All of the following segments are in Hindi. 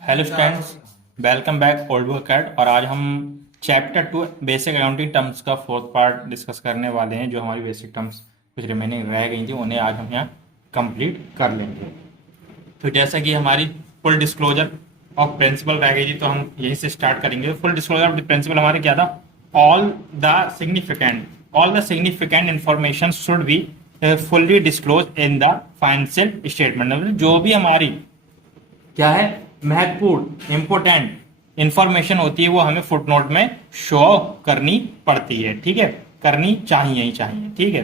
Hello students, welcome back old book cat. और आज हम चैप्टर 2 बेसिक अकाउंटिंग टर्म्स का फोर्थ पार्ट डिस्कस करने वाले हैं। जो हमारी बेसिक टर्म्स कुछ रिमेनिंग रह गई थी उन्हें आज हम यहाँ कंप्लीट कर लेंगे। तो जैसा कि हमारी फुल डिस्क्लोजर ऑफ प्रिंसिपल रह गई थी तो हम यहीं से स्टार्ट करेंगे। फुल डिस्क्लोजर ऑफ प्रिंसिपल हमारे क्या था? All the significant all the significant information should be fully disclose in the financial statement. मतलब जो भी हमारी क्या है महत्वपूर्ण इंपोर्टेंट इंफॉर्मेशन होती है वो हमें फुटनोट में शो करनी पड़ती है। ठीक है, करनी चाहिए ही चाहिए। ठीक है।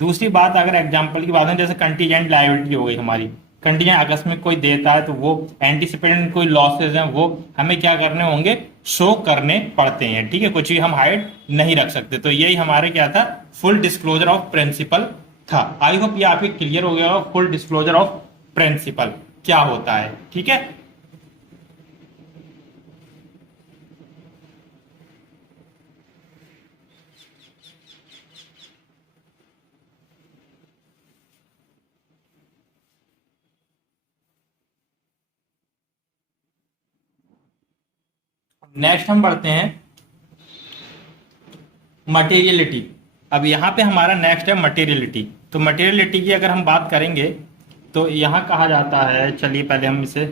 दूसरी बात, अगर एग्जांपल की बात है जैसे कंटीजेंट लायबिलिटी हो गई हमारी, कंटीजेंट आकस्मिक कोई देता है तो वो एंटीसिपेटेड कोई लॉसेज हैं वो हमें क्या करने होंगे? शो करने पड़ते हैं। ठीक है, कुछ भी हम हाइड नहीं रख सकते। तो यही हमारे क्या था? फुल डिस्क्लोजर ऑफ प्रिंसिपल था। आई होप ये आपके क्लियर हो गया होगा फुल डिस्क्लोजर ऑफ प्रिंसिपल क्या होता है। ठीक है। नेक्स्ट हम बढ़ते हैं मटेरियलिटी। अब यहां पे हमारा नेक्स्ट है मटेरियलिटी। तो मटेरियलिटी की अगर हम बात करेंगे तो यहां कहा जाता है, चलिए पहले हम इसे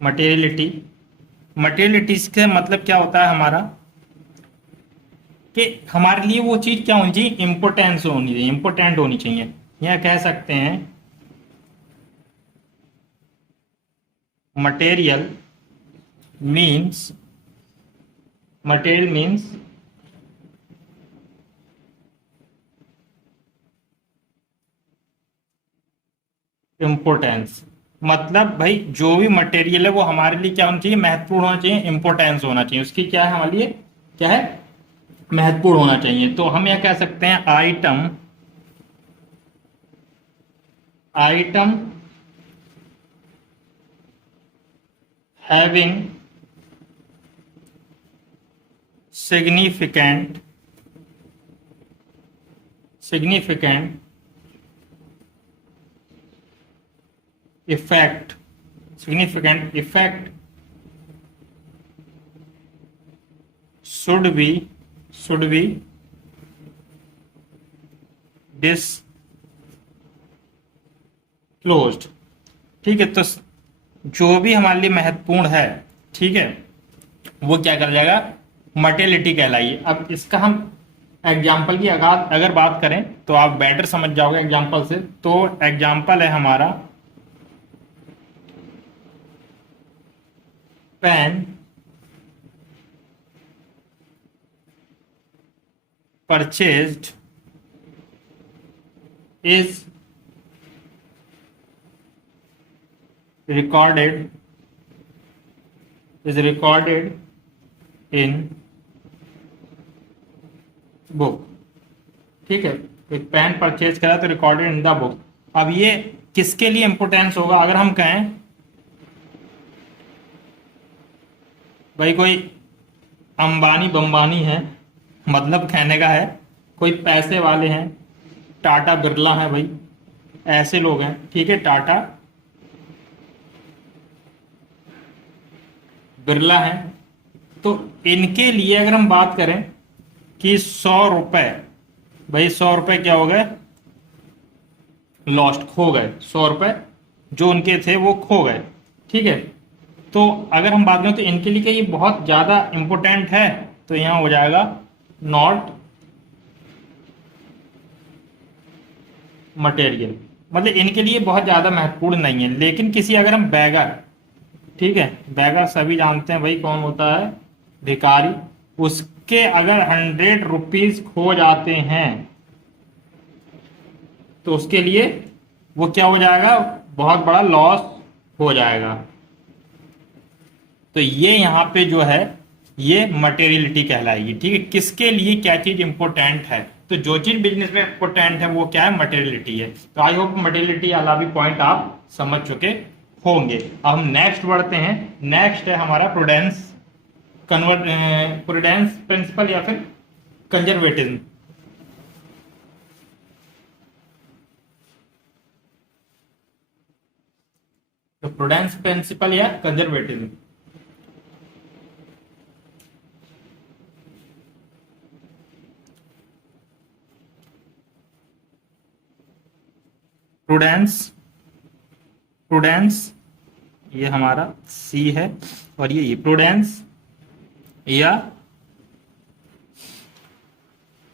मटेरियलिटी मटेरियलिटी का मतलब क्या होता है हमारा कि हमारे लिए वो चीज क्या होनी चाहिए? इंपोर्टेंस होनी चाहिए, इंपोर्टेंट होनी चाहिए। यह कह सकते हैं material means material means importance. मतलब भाई जो भी मटेरियल है वो हमारे लिए क्या होना चाहिए? महत्वपूर्ण होना चाहिए, इंपोर्टेंस होना चाहिए। उसकी क्या है हमारे लिए? क्या है? महत्वपूर्ण होना चाहिए। तो हम यह कह सकते हैं item atom having significant significant effect significant effect should be disclosed। ठीक है। तो जो भी हमारे लिए महत्वपूर्ण है, ठीक है, वो क्या कर जाएगा? मटेरियलिटी कहलाइए। अब इसका हम एग्जाम्पल की अगर बात करें तो आप बेटर समझ जाओगे एग्जाम्पल से। तो एग्जाम्पल है हमारा pen purchased is recorded in book. ठीक है, एक पेन परचेज करा तो रिकॉर्डेड इन द बुक। अब ये किसके लिए इंपोर्टेंस होगा? अगर हम कहें भाई कोई अंबानी बंबानी है, मतलब कहने का है कोई पैसे वाले हैं, टाटा बिरला है भाई, ऐसे लोग हैं। ठीक है, टाटा बिरला है। तो इनके लिए अगर हम बात करें कि 100 रुपए, भाई 100 रुपए क्या हो गए? लॉस्ट, खो गए। 100 रुपए जो उनके थे वो खो गए। ठीक है। तो अगर हम बात करें तो इनके लिए क्या ये बहुत ज्यादा इंपॉर्टेंट है? तो यहां हो जाएगा नॉट मटेरियल। मतलब इनके लिए बहुत ज्यादा महत्वपूर्ण नहीं है। लेकिन किसी अगर हम बैगर, ठीक है, बैगर सभी जानते हैं भाई कौन होता है? भिखारी। उसके अगर 100 रुपीज खो जाते हैं तो उसके लिए वो क्या हो जाएगा? बहुत बड़ा लॉस हो जाएगा। तो ये यहां पे जो है ये मटेरियलिटी कहलाएगी। ठीक है, किसके लिए क्या चीज इंपोर्टेंट है? तो जो चीज बिजनेस में इंपोर्टेंट है वो क्या है? मटेरियलिटी है। तो आई होप मटेरियलिटी वाला भी पॉइंट आप समझ चुके होंगे। अब हम नेक्स्ट बढ़ते हैं। नेक्स्ट है हमारा प्रूडेंस प्रिंसिपल या फिर कंजर्वेटिज्म। तो प्रूडेंस प्रिंसिपल या कंजर्वेटिज्म? प्रूडेंस, प्रूडेंस ये हमारा सी है, और ये प्रूडेंस या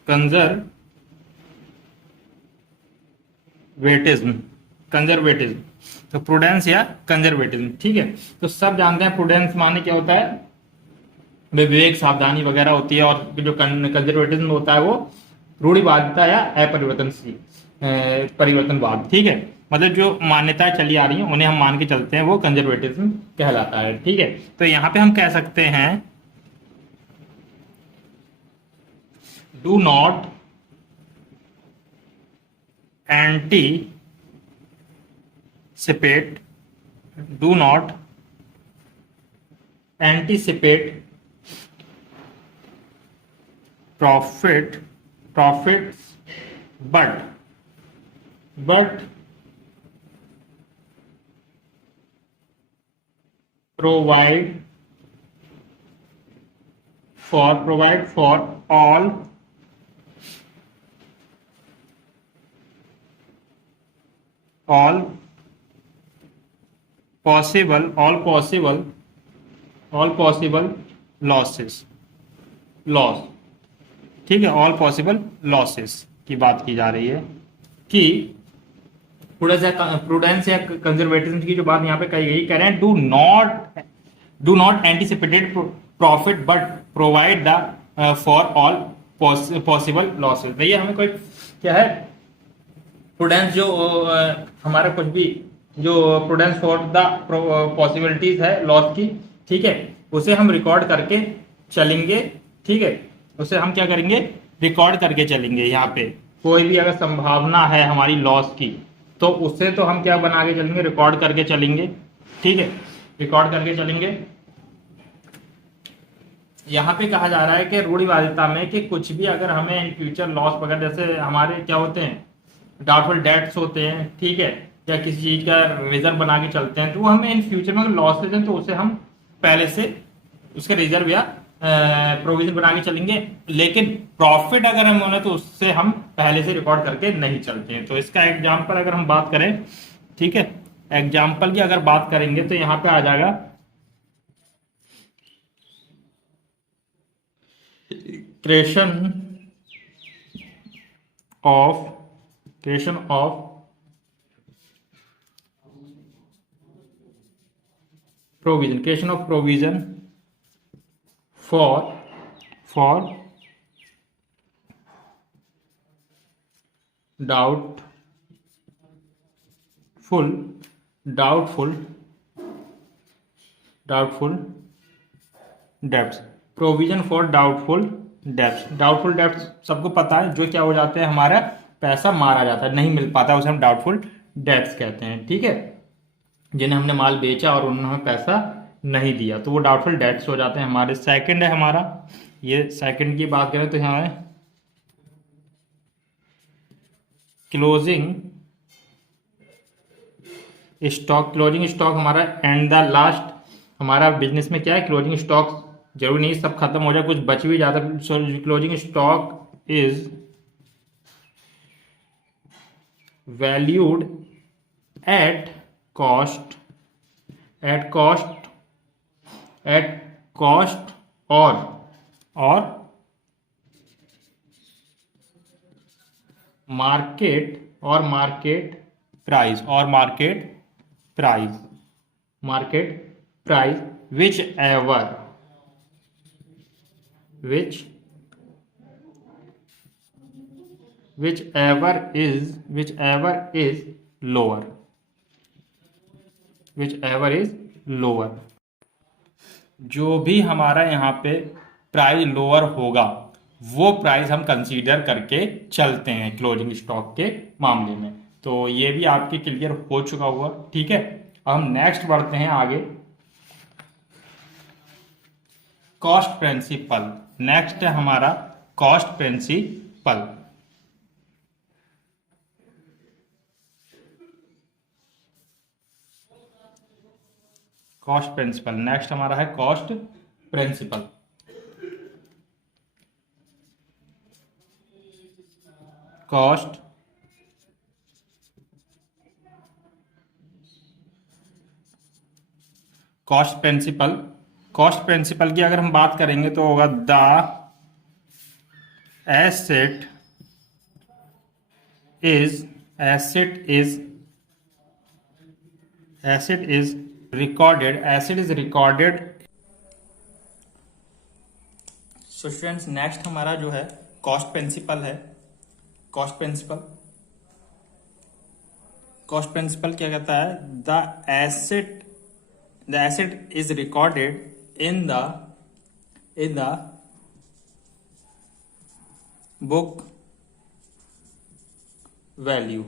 कंजर्वेटिज्म, कंजर्वेटिज्म। तो प्रूडेंस या कंजर्वेटिज्म, ठीक है। तो सब जानते हैं प्रूडेंस माने क्या होता है, विवेक, सावधानी वगैरह होती है, और जो कंजर्वेटिज्म होता है वो रूढ़िवादिता या अपरिवर्तनशील परिवर्तनवाद, ठीक है। मतलब जो मान्यताएं चली आ रही हैं उन्हें हम मान के चलते हैं, वो कंजर्वेटिज्म कहलाता है, ठीक है। तो यहां पे हम कह सकते हैं do not anticipate, do not anticipate profits, but provide for all possible loss, ठीक है। ऑल पॉसिबल लॉसेस की बात की जा रही है कि प्रूडेंस या कंजर्वेटिज्म की जो बात यहाँ पे कही गई, कह रहे हैं do not anticipated profit but provide the for all possible losses. भैया हमें कोई क्या है प्रूडेंस, जो हमारा कुछ भी जो प्रूडेंस फॉर द पॉसिबिलिटीज है लॉस की, ठीक है, उसे हम रिकॉर्ड करके चलेंगे, ठीक है। उसे हम क्या करेंगे, रिकॉर्ड करके चलेंगे। यहाँ पे कोई भी अगर संभावना है हमारी लॉस की, तो उससे तो हम क्या बना के चलेंगे, रिकॉर्ड करके चलेंगे, ठीक है, रिकॉर्ड करके चलेंगे। यहाँ पे कहा जा रहा है कि रूढ़िवादिता में कि कुछ भी अगर हमें इन फ्यूचर लॉस वगैरह, जैसे हमारे क्या होते हैं डाउटफुल डेट्स होते हैं, ठीक है, या किसी चीज का रिजर्व बना के चलते हैं, तो वो हमें इन फ्यूचर में लॉसेज हैं तो उसे हम पहले से उसके रिजर्व या प्रोविजन बना के चलेंगे। लेकिन प्रॉफिट अगर हम होना तो उससे हम पहले से रिकॉर्ड करके नहीं चलते हैं। तो इसका एग्जाम्पल अगर हम बात करें, ठीक है, एग्जाम्पल की अगर बात करेंगे तो यहाँ पे आ जाएगा creation of provision for doubtful debts, provision for doubtful debts सबको पता है, जो क्या हो जाते हैं, हमारा पैसा मारा जाता है, नहीं मिल पाता, उसे हम डाउटफुल डेब्ट्स कहते हैं, ठीक है। जिन्हें हमने माल बेचा और उन्होंने पैसा नहीं दिया, तो वो डाउटफुल डेब्ट्स हो जाते हैं हमारे। सेकंड है हमारा, ये सेकंड की बात करें तो यहाँ है क्लोजिंग स्टॉक हमारा एंड द लास्ट। हमारा बिजनेस में क्या है, क्लोजिंग स्टॉक जरूरी नहीं सब खत्म हो जाए, कुछ बच भी जाता है। Closing stock is valued at cost or market price whichever is lower. जो भी हमारा यहाँ पे प्राइस लोअर होगा वो प्राइस हम कंसीडर करके चलते हैं क्लोजिंग स्टॉक के मामले में। तो ये भी आपके क्लियर हो चुका हुआ, ठीक है। अब हम नेक्स्ट बढ़ते हैं आगे, कॉस्ट प्रिंसिपल। नेक्स्ट है हमारा cost principle. Cost principle. Next हमारा है cost principle. Cost cost principle. Cost principle की अगर हम बात करेंगे तो होगा the asset is recorded. So students, next हमारा जो है कॉस्ट प्रिंसिपल है। कॉस्ट प्रिंसिपल क्या कहता है? The asset is recorded in the book value.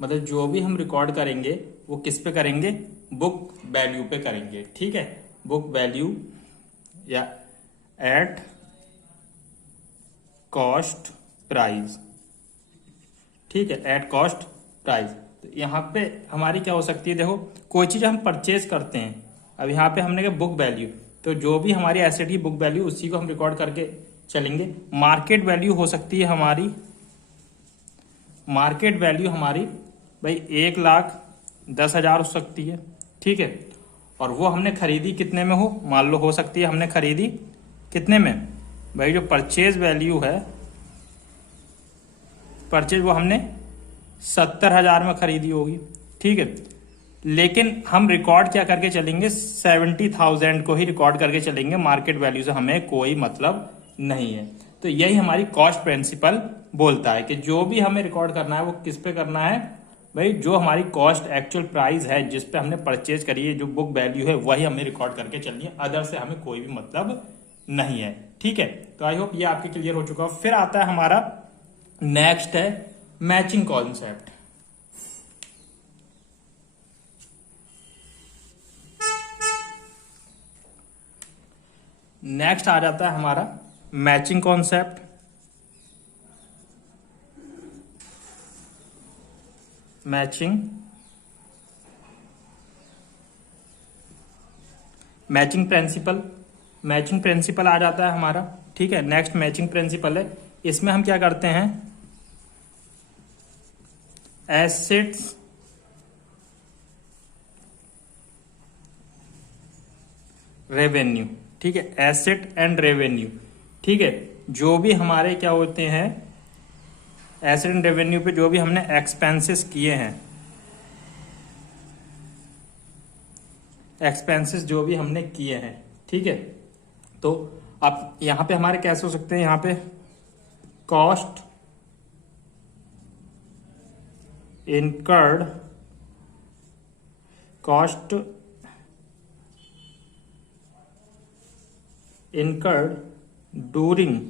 मतलब जो भी हम रिकॉर्ड करेंगे वो किस पे करेंगे? बुक वैल्यू पे करेंगे। ठीक है, बुक वैल्यू या एट कॉस्ट प्राइस। ठीक है, एट कॉस्ट प्राइस। तो यहाँ पे हमारी क्या हो सकती है? देखो, कोई चीज हम परचेज करते हैं, अब यहाँ पे हमने कहा बुक वैल्यू, तो जो भी हमारी एसेट की बुक वैल्यू उसी को हम रिकॉर्ड करके चलेंगे। मार्केट वैल्यू हो सकती है हमारी, मार्केट वैल्यू हमारी भाई 1,10,000 हो सकती है। ठीक है, और वो हमने खरीदी कितने में? हो मान लो हो सकती है हमने खरीदी कितने में भाई? जो परचेज वैल्यू है, परचेज वो हमने 70,000 में खरीदी होगी। ठीक है, लेकिन हम रिकॉर्ड क्या करके चलेंगे? 70,000 को ही रिकॉर्ड करके चलेंगे, मार्केट वैल्यू से हमें कोई मतलब नहीं है। तो यही हमारी कॉस्ट प्रिंसिपल बोलता है कि जो भी हमें रिकॉर्ड करना है वो किस पे करना है भाई? जो हमारी कॉस्ट एक्चुअल प्राइस है जिस पे हमने परचेज करी है, जो बुक वैल्यू है, वही हमें रिकॉर्ड करके चलनी है। अदर से हमें कोई भी मतलब नहीं है। ठीक है, तो आई होप ये आपके क्लियर हो चुका हो। फिर आता है हमारा नेक्स्ट है मैचिंग कॉन्सेप्ट। नेक्स्ट आ जाता है हमारा मैचिंग कॉन्सेप्ट। मैचिंग प्रिंसिपल आ जाता है हमारा। ठीक है, नेक्स्ट मैचिंग प्रिंसिपल है। इसमें हम क्या करते हैं? Assets revenue. ठीक है, एसेट एंड रेवेन्यू। ठीक है, जो भी हमारे क्या होते हैं एसेट एंड रेवेन्यू पे, जो भी हमने एक्सपेंसेस किए हैं, एक्सपेंसेस जो भी हमने किए हैं। ठीक है, तो अब यहां पे हमारे कैसे हो सकते हैं? यहां पे cost incurred during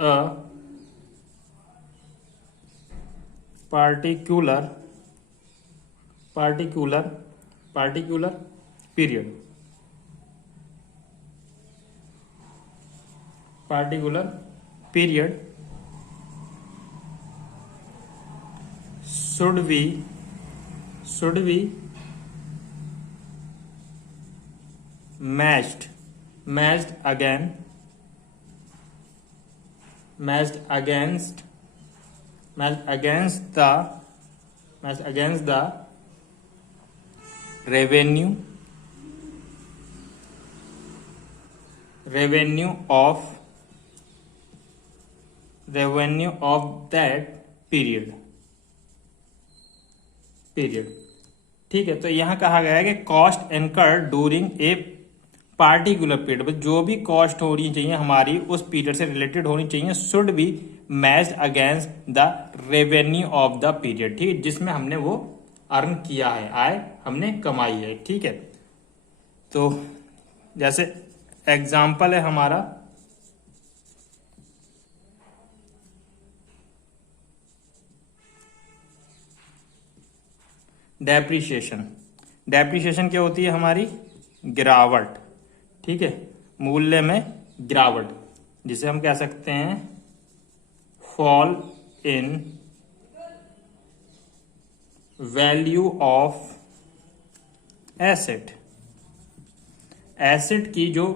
a particular period should be matched against the revenue of that period। ठीक है, तो यहां कहा गया है कि cost incurred during a particular period, जो भी कॉस्ट होनी चाहिए हमारी उस पीरियड से रिलेटेड होनी चाहिए, should be matched against the revenue of the period. ठीक है, जिसमें हमने वो अर्न किया है, आय हमने कमाई है। ठीक है, तो जैसे एग्जाम्पल है हमारा डेप्रिसिएशन क्या होती है हमारी? गिरावट। ठीक है, मूल्य में गिरावट, जिसे हम कह सकते हैं fall in value of asset, asset की जो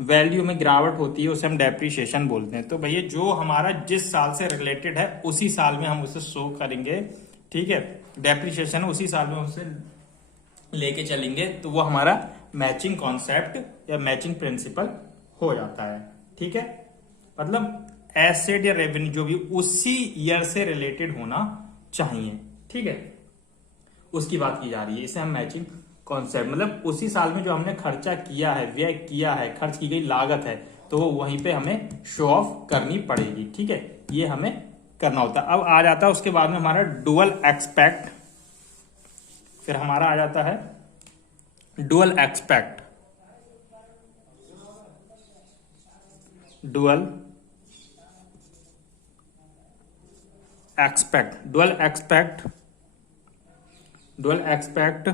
वैल्यू में गिरावट होती है उसे हम डेप्रिसिएशन बोलते हैं। तो भैया जो हमारा जिस साल से रिलेटेड है उसी साल में हम उसे शो करेंगे, ठीक है, डेप्रिसिएशन उसी साल में उसे लेके चलेंगे, तो वो हमारा मैचिंग कॉन्सेप्ट या मैचिंग प्रिंसिपल हो जाता है, ठीक है। मतलब एसेट या रेवेन्यू जो भी उसी ईयर से रिलेटेड होना चाहिए, ठीक है, उसकी बात की जा रही है। इसे हम मैचिंग कॉन्सेप्ट, मतलब उसी साल में जो हमने खर्चा किया है, व्यय किया है, खर्च की गई लागत है, तो वो वहीं पे हमें शो ऑफ करनी पड़ेगी, ठीक है, ये हमें करना होता है। अब आ जाता है उसके बाद में हमारा डुअल एक्सपेक्ट, फिर हमारा आ जाता है dual aspect, dual aspect, dual aspect, dual aspect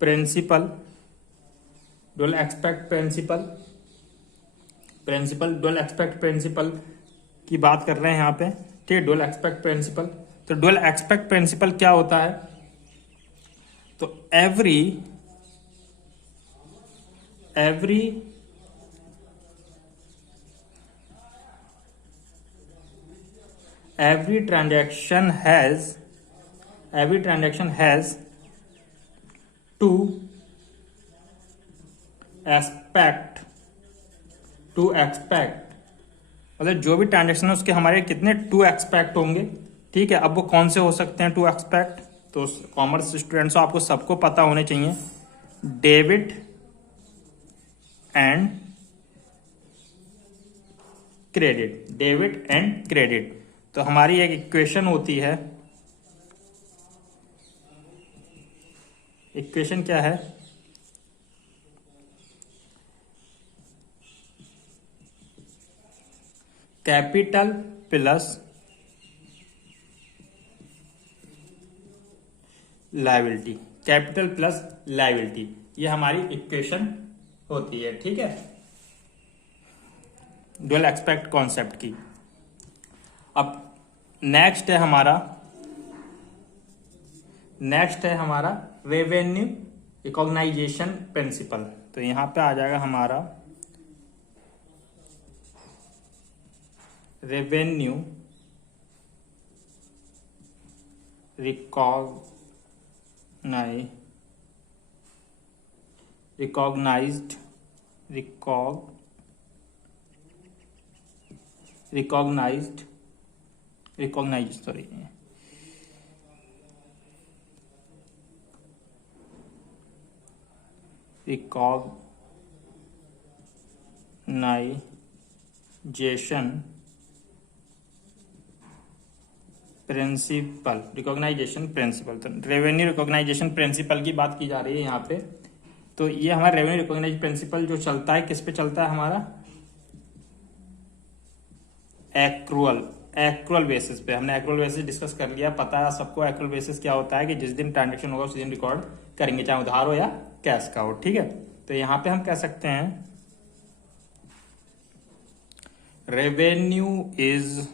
principle, dual aspect principle, principle dual aspect principle की बात कर रहे हैं यहाँ पे, ठीक है, डुअल एक्सपेक्ट प्रिंसिपल। तो डुअल एक्सपेक्ट प्रिंसिपल क्या होता है? तो every transaction has two aspect, मतलब जो भी ट्रांजेक्शन है उसके हमारे कितने टू एक्सपेक्ट होंगे, ठीक है। अब वो कौन से हो सकते हैं टू एक्सपेक्ट? तो कॉमर्स स्टूडेंट्स आपको सबको पता होने चाहिए, debit and credit, debit and credit. तो हमारी एक इक्वेशन होती है, इक्वेशन क्या है? Capital plus liability, capital plus liability, ये हमारी इक्वेशन होती है, ठीक है, डुअल एक्सपेक्ट कॉन्सेप्ट की। अब नेक्स्ट है हमारा रेवेन्यू रिकॉग्नाइजेशन प्रिंसिपल। तो यहां पे आ जाएगा हमारा रेवेन्यू रिकॉग्नाइज्ड रिकॉग्नाइजेशन प्रिंसिपल। तो रेवेन्यू रिकॉग्नाइजेशन प्रिंसिपल की बात की जा रही है यहाँ पे। तो ये हमारा रेवेन्यू रिकॉग्नाइजेशन प्रिंसिपल जो चलता है किस पे चलता है? हमारा एक्रूअल बेसिस पे। हमने एक्रूअल बेसिस डिस्कस कर लिया, पता है सबको एक्रूअल बेसिस क्या होता है, कि जिस दिन ट्रांजेक्शन होगा उस दिन रिकॉर्ड करेंगे, चाहे उधार हो या कैश का हो, ठीक है। तो यहाँ पे हम कह सकते हैं revenue is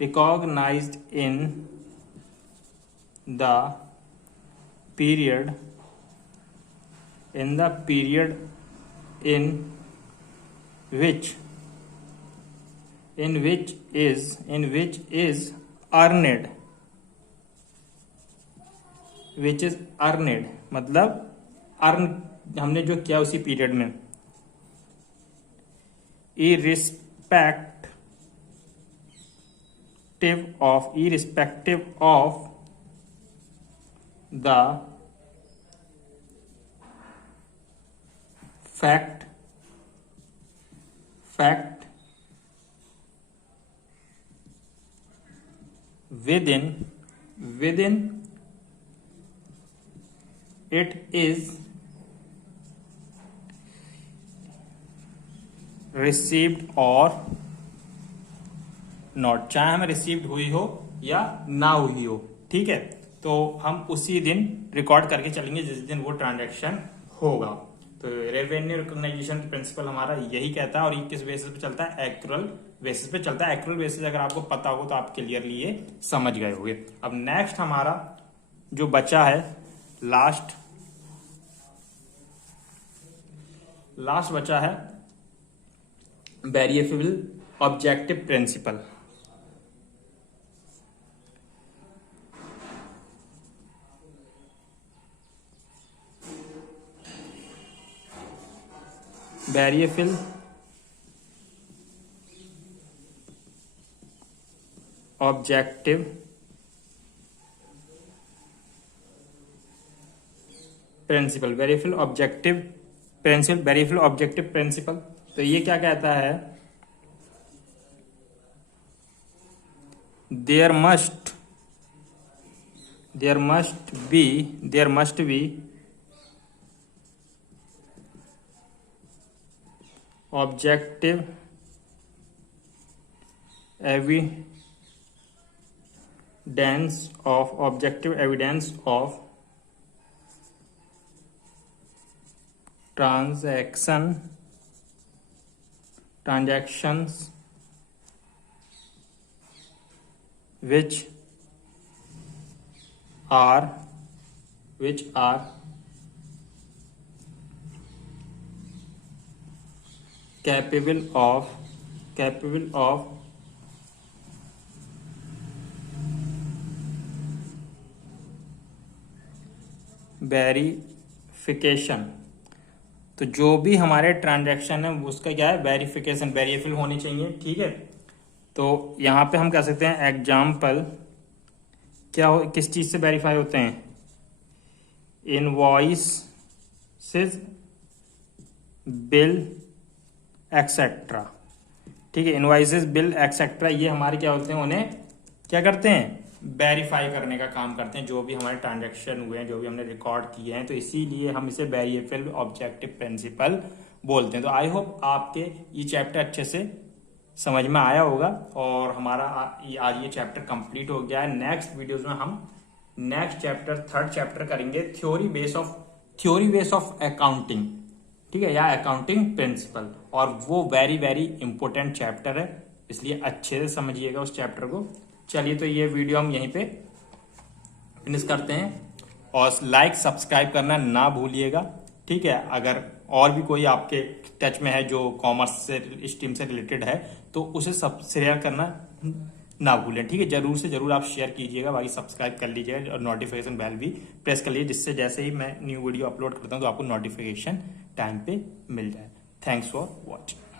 recognized in the period in which is earned, मतलब अर्न हमने जो किया उसी पीरियड में, irrespective of the fact within it is received और नॉट, चाहे हमें रिसीव्ड हुई हो या ना हुई हो, ठीक है, तो हम उसी दिन रिकॉर्ड करके चलेंगे जिस दिन वो ट्रांजैक्शन होगा। तो रेवेन्यू रिकॉग्नाइजेशन प्रिंसिपल हमारा यही कहता है, और ये किस बेसिस पे चलता है? एक्रुअल बेसिस पे चलता है। एक्रुअल बेसिस अगर आपको पता हो तो आप क्लियरली ये समझ गए होंगे। अब नेक्स्ट हमारा जो बचा है, लास्ट बचा है variable objective principle. Variable objective principle, variable objective principle. तो ये क्या कहता है? There must be objective evidence of transactions which are capable of verification. तो जो भी हमारे ट्रांजैक्शन है उसका क्या है? वेरिफिकेशन, वेरिएबल होनी चाहिए, ठीक है। तो यहां पे हम कह सकते हैं एग्जाम्पल क्या हो, किस चीज से वेरीफाई होते हैं? इनवॉइसेस, बिल एक्सेट्रा, ठीक है। इनवॉइसेस, बिल एक्सेट्रा ये हमारे क्या होते हैं? उन्हें क्या करते हैं? वेरीफाई करने का काम करते हैं, जो भी हमारे ट्रांजैक्शन हुए हैं, जो भी हमने रिकॉर्ड किए हैं। तो इसीलिए हम इसे वेरिएबल ऑब्जेक्टिव प्रिंसिपल बोलते हैं। तो आई होप आपके ये चैप्टर अच्छे से समझ में आया होगा, और हमारा आज ये चैप्टर कंप्लीट हो गया है। नेक्स्ट वीडियोस में हम नेक्स्ट चैप्टर, थर्ड चैप्टर करेंगे, थ्योरी बेस ऑफ अकाउंटिंग, ठीक है, या अकाउंटिंग प्रिंसिपल। और वो वेरी वेरी इंपॉर्टेंट चैप्टर है, इसलिए अच्छे से समझिएगा उस चैप्टर को। चलिए, तो ये वीडियो हम यहीं पे फिनिश करते हैं, और लाइक सब्सक्राइब करना ना भूलिएगा, ठीक है। अगर और भी कोई आपके टच में है जो कॉमर्स से स्ट्रीम से रिलेटेड है, तो उसे सब शेयर करना ना भूलें, ठीक है। जरूर से जरूर आप शेयर कीजिएगा, बाकी सब्सक्राइब कर लीजिएगा, और नोटिफिकेशन बेल भी प्रेस कर लीजिए, जिससे जैसे ही मैं न्यू वीडियो अपलोड करता हूं तो आपको नोटिफिकेशन टाइम पे मिल जाए। Thanks for watching.